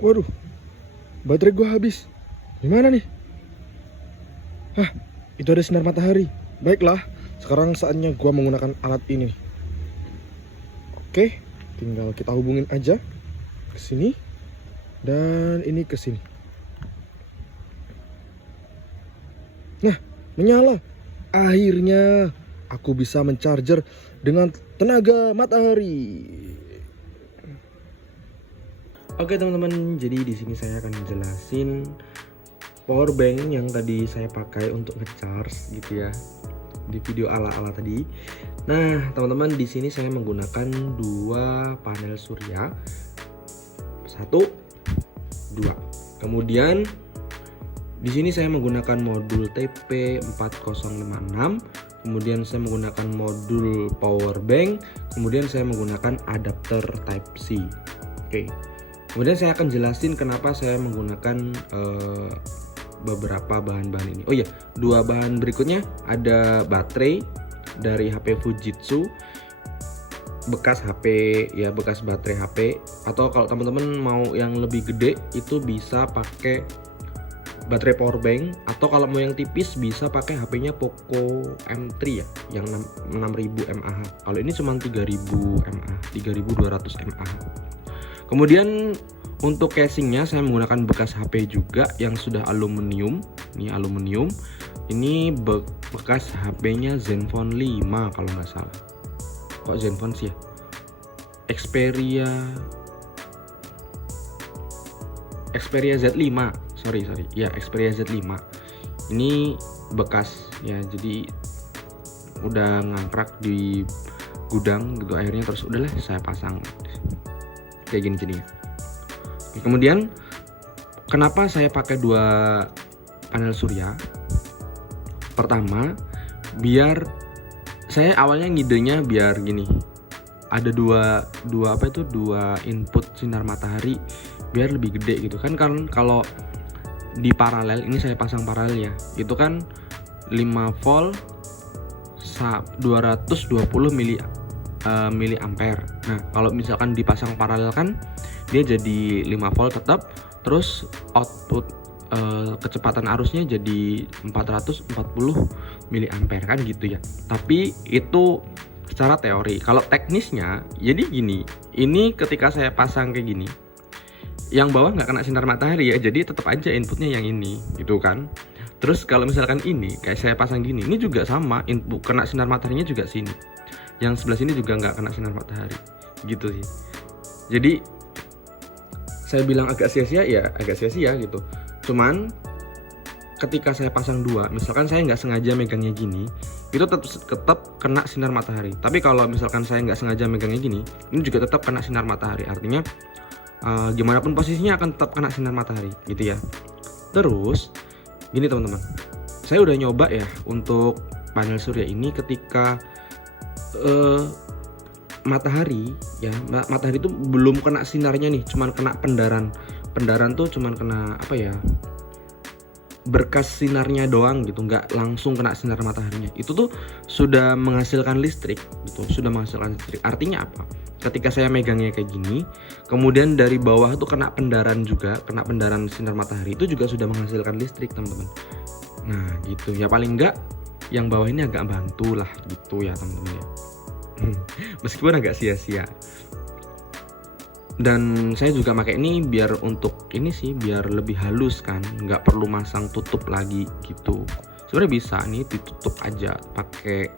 Waduh, baterai gua habis. Gimana nih? Hah, itu ada sinar matahari. Baiklah, sekarang saatnya gua menggunakan alat ini. Oke, tinggal kita hubungin aja ke sini dan ini ke sini. Nah, menyala. Akhirnya aku bisa mencarger dengan tenaga matahari. Oke teman-teman, jadi di sini saya akan menjelasin power bank yang tadi saya pakai untuk ngecharge gitu ya di video ala-ala tadi. Nah teman-teman, di sini saya menggunakan dua panel surya, 1, 2. Kemudian di sini saya menggunakan modul TP4056. Kemudian saya menggunakan modul power bank. Kemudian saya menggunakan adapter Type C. Oke. Kemudian saya akan jelasin kenapa saya menggunakan beberapa bahan-bahan ini. Oh iya, dua bahan berikutnya ada baterai dari HP Fujitsu, bekas HP ya, bekas baterai HP. Atau kalau teman-teman mau yang lebih gede itu bisa pakai baterai power bank, atau kalau mau yang tipis bisa pakai HP-nya Poco M3 ya, yang 6000 mAh. Kalau ini cuma 3000 mAh, 3200 mAh. Kemudian untuk casingnya saya menggunakan bekas HP juga yang sudah aluminium. Ini aluminium. Ini bekas HP-nya Zenfone 5 kalau nggak salah. Kok Zenfone sih ya? Xperia Z5. Sorry. Ya, Xperia Z5. Ini bekas ya, jadi udah ngangkrak di gudang gitu, akhirnya terus udahlah saya pasang kayak gini jadinya. Kemudian kenapa saya pakai dua panel surya? Pertama, biar saya awalnya ngidenya biar gini, ada dua input sinar matahari biar lebih gede gitu kan. Kalau di paralel ini saya pasang paralel ya, itu kan 5 volt 220 miliampere. Nah, kalau misalkan dipasang paralel kan dia jadi 5 volt tetap, terus output kecepatan arusnya jadi 440 miliampere kan gitu ya. Tapi itu secara teori. Kalau teknisnya jadi gini, ini ketika saya pasang kayak gini, yang bawah nggak kena sinar matahari ya, jadi tetap aja inputnya yang ini gitu kan. Terus kalau misalkan ini kayak saya pasang gini, ini juga sama, input kena sinar mataharinya juga sini. Yang sebelah sini juga nggak kena sinar matahari gitu sih. Jadi saya bilang agak sia-sia ya, agak sia-sia gitu. Cuman ketika saya pasang dua, misalkan saya nggak sengaja megangnya gini, itu tetap kena sinar matahari. Tapi kalau misalkan saya nggak sengaja megangnya gini, ini juga tetap kena sinar matahari. Artinya gimana pun posisinya akan tetap kena sinar matahari gitu ya. Terus gini teman-teman, saya udah nyoba ya untuk panel surya ini ketika matahari ya, matahari itu belum kena sinarnya nih, cuman kena pendaran tuh cuman kena apa ya, berkas sinarnya doang gitu, nggak langsung kena sinar mataharinya. Itu tuh sudah menghasilkan listrik gitu, sudah menghasilkan listrik. Artinya apa? Ketika saya megangnya kayak gini, kemudian dari bawah tuh kena pendaran juga, kena pendaran sinar matahari, itu juga sudah menghasilkan listrik teman-teman. Nah gitu ya, paling nggak yang bawah ini agak bantu lah gitu ya teman-teman ya. Meskipun agak sia-sia. Dan saya juga pakai ini biar untuk ini sih, biar lebih halus kan, nggak perlu masang tutup lagi gitu. Sebenarnya bisa nih ditutup aja pakai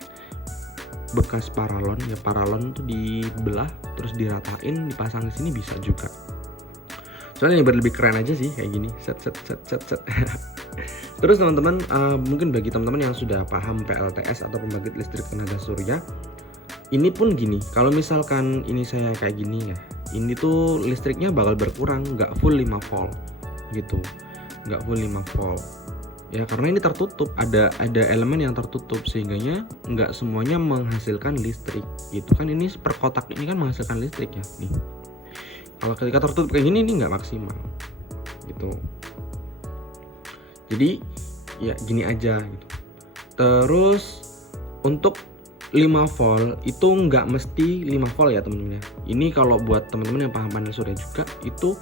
bekas paralon ya, paralon tuh dibelah terus diratain dipasang di sini bisa juga. Soalnya biar lebih keren aja sih kayak gini, set. Terus teman-teman, mungkin bagi teman-teman yang sudah paham PLTS atau pembangkit listrik tenaga surya, ini pun gini, kalau misalkan ini saya kayak gini ya, ini tuh listriknya bakal berkurang, nggak full 5 volt gitu, nggak full 5 volt ya, karena ini tertutup, ada elemen yang tertutup sehingganya nggak semuanya menghasilkan listrik gitu kan. Ini per kotak ini kan menghasilkan listrik ya nih. Kalau ketika tertutup kayak gini, ini nggak maksimal gitu. Jadi ya gini aja gitu. Terus untuk 5 volt itu nggak mesti 5 volt ya teman-teman ya. Ini kalau buat teman-teman yang paham panel surya juga, itu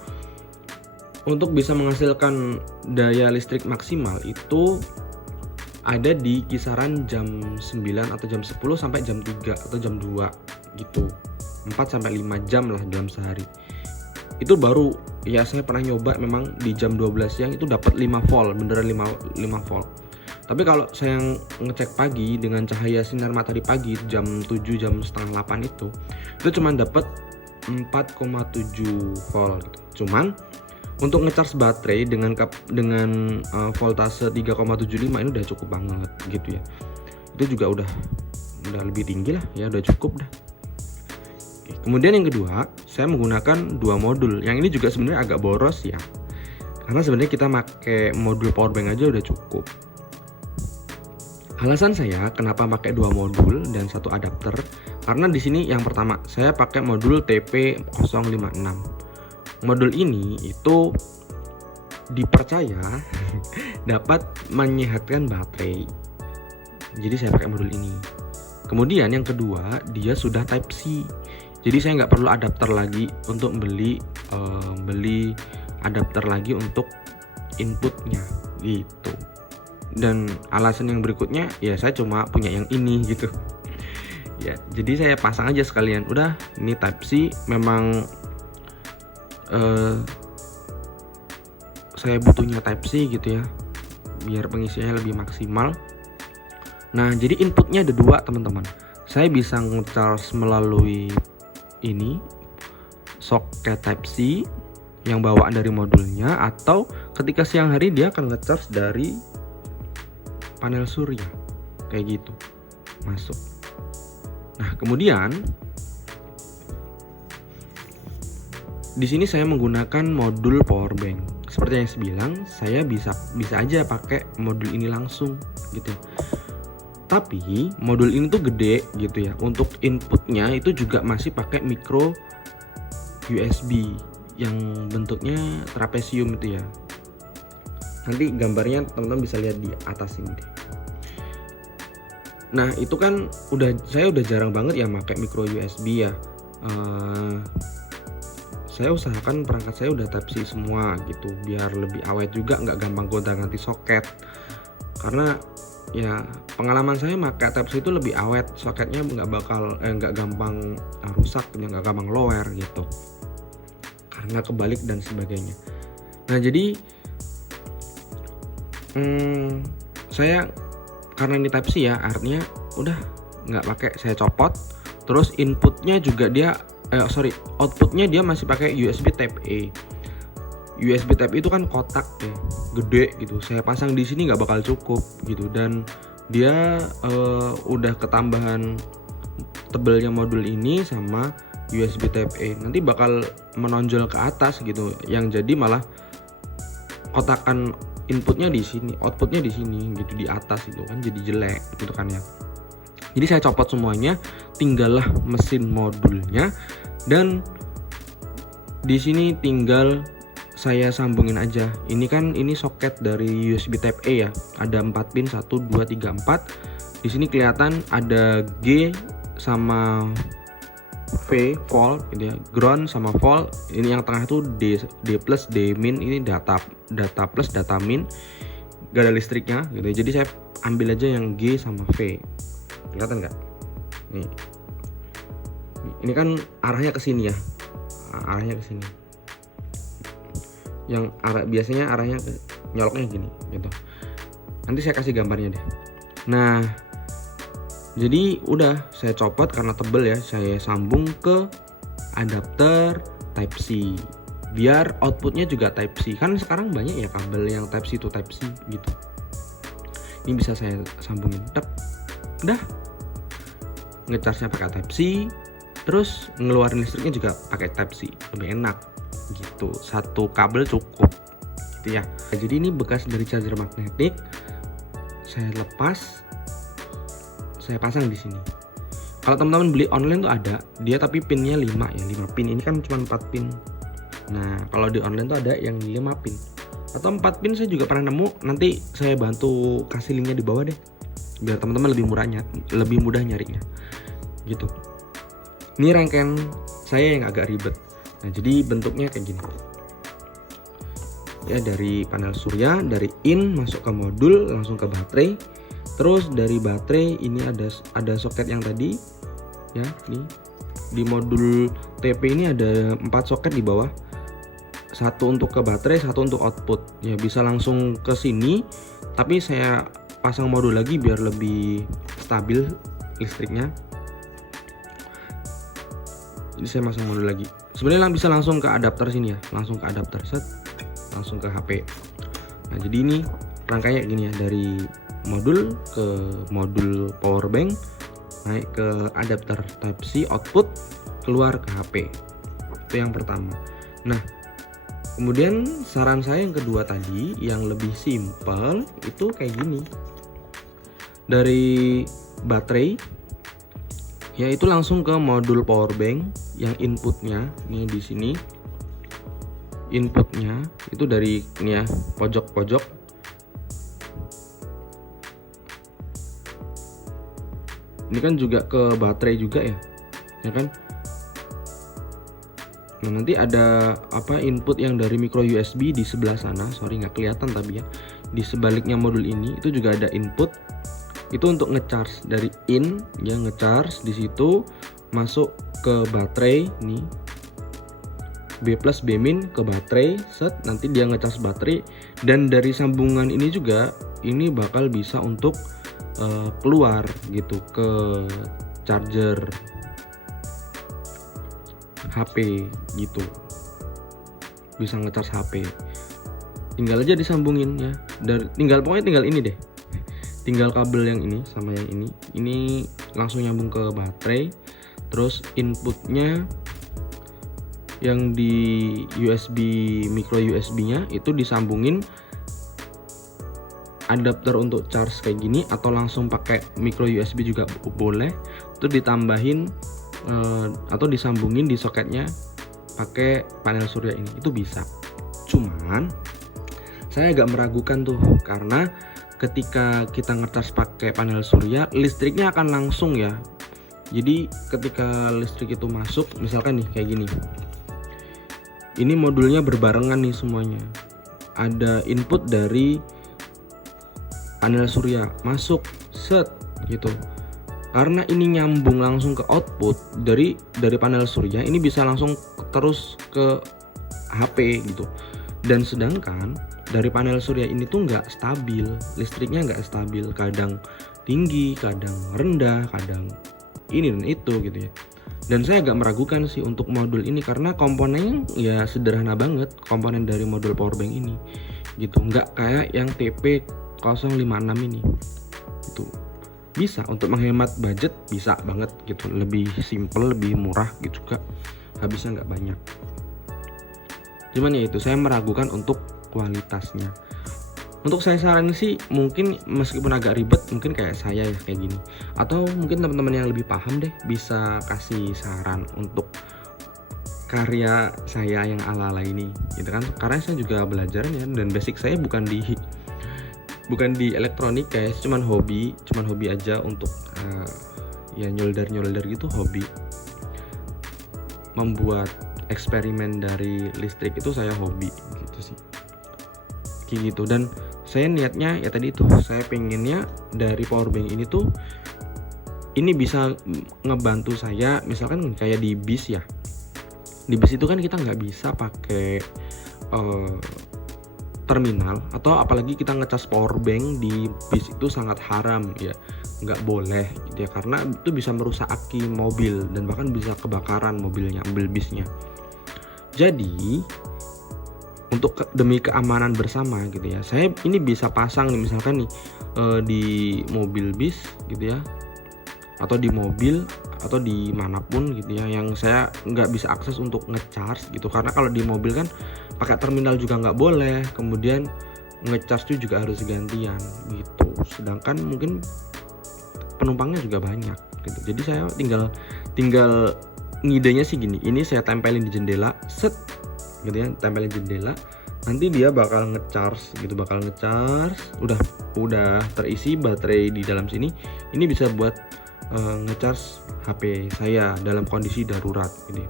Untuk bisa menghasilkan daya listrik maksimal itu ada di kisaran jam 9 atau jam 10 sampai jam 3 atau jam 2 gitu. 4 sampai 5 jam lah dalam sehari. Itu baru ya, saya pernah nyoba memang di jam 12 siang itu dapat 5 volt, beneran 5 volt. Tapi kalau saya ngecek pagi dengan cahaya sinar matahari pagi jam 7, jam setengah 8 itu cuma dapat 4,7 volt gitu. Cuman untuk ngecharge baterai dengan voltase 3,75 ini udah cukup banget gitu ya. Itu juga udah lebih tinggi lah ya, udah cukup dah. Oke, kemudian yang kedua, saya menggunakan 2 modul. Yang ini juga sebenarnya agak boros ya. Karena sebenarnya kita pakai modul power bank aja udah cukup. Alasan saya kenapa pakai 2 modul dan 1 adapter, karena di sini yang pertama saya pakai modul TP056. Modul ini itu dipercaya dapat menyehatkan baterai. Jadi saya pakai modul ini. Kemudian yang kedua, dia sudah Type C. Jadi saya nggak perlu adapter lagi untuk beli adapter lagi untuk inputnya gitu. Dan alasan yang berikutnya ya, saya cuma punya yang ini gitu ya, jadi saya pasang aja sekalian. Udah, ini Type C. Memang saya butuhnya Type C gitu ya, biar pengisiannya lebih maksimal. Nah, jadi inputnya ada 2 teman-teman. Saya bisa nge-charge melalui ini soket Type C yang bawaan dari modulnya, atau ketika siang hari dia akan nge-charge dari panel surya kayak gitu masuk. Nah, kemudian di sini saya menggunakan modul power bank. Seperti yang saya bilang, saya bisa aja pakai modul ini langsung gitu. Tapi modul ini tuh gede gitu ya. Untuk inputnya itu juga masih pakai micro USB yang bentuknya trapesium itu ya. Nanti gambarnya teman-teman bisa lihat di atas ini deh. Nah, itu kan saya udah jarang banget ya pakai micro USB ya. Saya usahakan perangkat saya udah Type C semua gitu, biar lebih awet juga, nggak gampang gonta-ganti soket. Karena ya pengalaman saya pakai Type C itu lebih awet, soketnya nggak gampang rusak, nggak gampang lower gitu. Karena kebalik dan sebagainya. Nah, jadi saya karena ini Type C ya, artinya udah nggak pakai, saya copot. Terus outputnya dia masih pakai USB Type A. USB Type A itu kan kotak ya, gede gitu. Saya pasang di sini nggak bakal cukup gitu, dan dia udah ketambahan tebelnya modul ini sama USB Type A. Nanti bakal menonjol ke atas gitu, yang jadi malah kotakan inputnya di sini, outputnya di sini gitu, di atas itu kan jadi jelek gitu kan ya. Jadi saya copot semuanya, tinggallah mesin modulnya, dan di sini tinggal saya sambungin aja. Ini soket dari USB Type A ya. Ada 4 pin, 1 2 3 4. Di sini kelihatan ada G sama V volt gitu ya, ground sama volt. Ini yang tengah itu D plus, D min, ini data plus, data min, gak ada listriknya gitu. Jadi saya ambil aja yang G sama V, kelihatan nggak? Nih, ini kan arahnya ke sini ya, arahnya ke sini. Yang biasanya arahnya nyoloknya gini gitu. Nanti saya kasih gambarnya deh. Nah, jadi udah saya copot karena tebel ya, saya sambung ke adapter Type C biar outputnya juga Type C. Kan sekarang banyak ya kabel yang Type C to Type C gitu. Ini bisa saya sambungin, udah ngecharge-nya pakai Type C, terus ngeluarin listriknya juga pakai Type C, lebih enak gitu. 1 kabel cukup gitu ya. Jadi ini bekas dari charger magnetik, saya lepas, saya pasang di sini. Kalau teman-teman beli online tuh ada dia, tapi pinnya 5 ya, 5 pin. Ini kan cuma 4 pin. Nah, kalau di online tuh ada yang 5 pin atau 4 pin, saya juga pernah nemu. Nanti saya bantu kasih linknya di bawah deh, biar teman-teman lebih mudah nyarinya gitu. Ini rangkaian saya yang agak ribet. Nah, jadi bentuknya kayak gini. ya, dari panel surya, dari in masuk ke modul langsung ke baterai. Terus dari baterai ini ada soket yang tadi ya, nih di modul TP ini ada 4 soket di bawah, satu untuk ke baterai, satu untuk output ya, bisa langsung ke sini, tapi saya pasang modul lagi biar lebih stabil listriknya. Jadi saya pasang modul lagi, sebenarnya bisa langsung ke adapter sini ya, langsung ke adapter set, langsung ke HP. Nah jadi ini rangkainya gini ya, dari modul ke modul power bank, naik ke adapter Type C output, keluar ke HP. Itu yang pertama. Nah kemudian saran saya yang kedua tadi, yang lebih simple, itu kayak gini. Dari baterai ya itu langsung ke modul power bank yang inputnya nih di sini. Inputnya itu dari ini ya, pojok-pojok. Ini kan juga ke baterai juga ya kan? Nah nanti ada input yang dari micro USB di sebelah sana, sorry nggak kelihatan tapi ya, di sebaliknya modul ini itu juga ada input, itu untuk ngecharge dari in ya, ngecharge di situ masuk ke baterai nih, B plus B min ke baterai set, nanti dia ngecharge baterai, dan dari sambungan ini juga ini bakal bisa untuk keluar gitu ke charger HP gitu, bisa ngecharge HP. Tinggal aja disambungin ya, pokoknya tinggal ini deh, tinggal kabel yang ini sama yang ini langsung nyambung ke baterai. Terus inputnya yang di USB, micro USB nya itu disambungin adapter untuk charge kayak gini, atau langsung pakai micro USB juga boleh. Itu ditambahin atau disambungin di soketnya pakai panel surya ini, itu bisa. Cuman saya agak meragukan tuh, karena ketika kita ngecas pakai panel surya, listriknya akan langsung ya. Jadi ketika listrik itu masuk, misalkan nih kayak gini, ini modulnya berbarengan nih semuanya, ada input dari panel surya masuk set gitu. Karena ini nyambung langsung ke output dari panel surya, ini bisa langsung terus ke HP gitu. Dan sedangkan dari panel surya ini tuh nggak stabil, listriknya nggak stabil, kadang tinggi, kadang rendah, kadang ini dan itu gitu ya. Dan saya agak meragukan sih untuk modul ini, karena komponennya ya sederhana banget, komponen dari modul powerbank ini gitu, nggak kayak yang TP056 ini itu. Bisa untuk menghemat budget, bisa banget gitu, lebih simple, lebih murah gitu juga, habisnya nggak banyak. Cuman ya itu, saya meragukan untuk kualitasnya. Untuk saya saranin sih, mungkin meskipun agak ribet, mungkin kayak saya ya kayak gini, atau mungkin teman-teman yang lebih paham deh bisa kasih saran untuk karya saya yang ala-ala ini gitu kan. Karena saya juga belajar ya, dan basic saya bukan di elektronik guys, cuman hobi aja untuk ya nyolder gitu, hobi. Membuat eksperimen dari listrik itu saya hobi gitu sih, kayak gitu. Dan saya niatnya ya tadi itu, saya pengennya dari powerbank ini tuh, ini bisa ngebantu saya, misalkan kayak di bis ya, di bis itu kan kita nggak bisa pakai terminal, atau apalagi kita ngecas powerbank di bis itu sangat haram ya, nggak boleh gitu ya, karena itu bisa merusak aki mobil dan bahkan bisa kebakaran mobil bisnya. Jadi untuk demi keamanan bersama gitu ya, saya ini bisa pasang nih, misalkan nih di mobil bis gitu ya, atau di mobil atau dimanapun gitu ya, yang saya nggak bisa akses untuk ngecharge gitu, karena kalau di mobil kan pakai terminal juga nggak boleh, kemudian ngecharge itu juga harus gantian gitu, sedangkan mungkin penumpangnya juga banyak gitu. Jadi saya tinggal ngidenya sih gini, ini saya tempelin di jendela set gitu ya, tempelin jendela, nanti dia bakal ngecharge gitu, udah terisi baterai di dalam sini, ini bisa buat ngecharge HP saya dalam kondisi darurat gitu.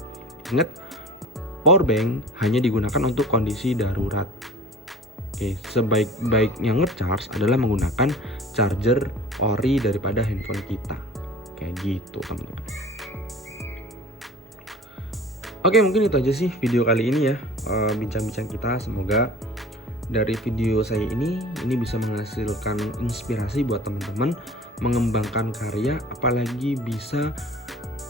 Ingat, powerbank hanya digunakan untuk kondisi darurat Oke, sebaik-baiknya ngecharge adalah menggunakan charger ori daripada handphone kita. Kayak gitu teman-teman. Oke, mungkin itu aja sih video kali ini ya, bincang-bincang kita. Semoga dari video saya ini bisa menghasilkan inspirasi buat teman-teman mengembangkan karya, apalagi bisa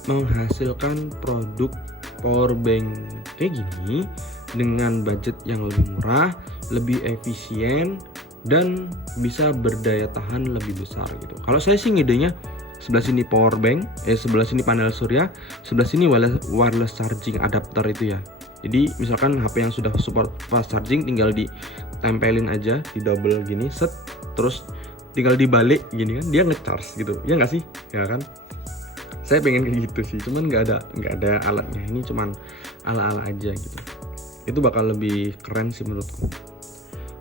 menghasilkan produk power bank kayak gini dengan budget yang lebih murah, lebih efisien, dan bisa berdaya tahan lebih besar gitu. Kalau saya sih ngidenya sebelah sini power bank, sebelah sini panel surya, sebelah sini wireless charging adapter itu ya. Jadi misalkan HP yang sudah support fast charging tinggal ditempelin aja, di double gini, set, terus tinggal dibalik gini kan, dia ngecharge gitu. Ya nggak sih? Ya kan? Saya pengen kayak gitu sih, cuman nggak ada alatnya. Ini cuman ala-ala aja gitu. Itu bakal lebih keren sih menurutku.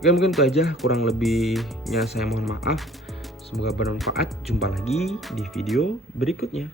Oke, mungkin itu aja, kurang lebihnya saya mohon maaf. Semoga bermanfaat. Jumpa lagi di video berikutnya.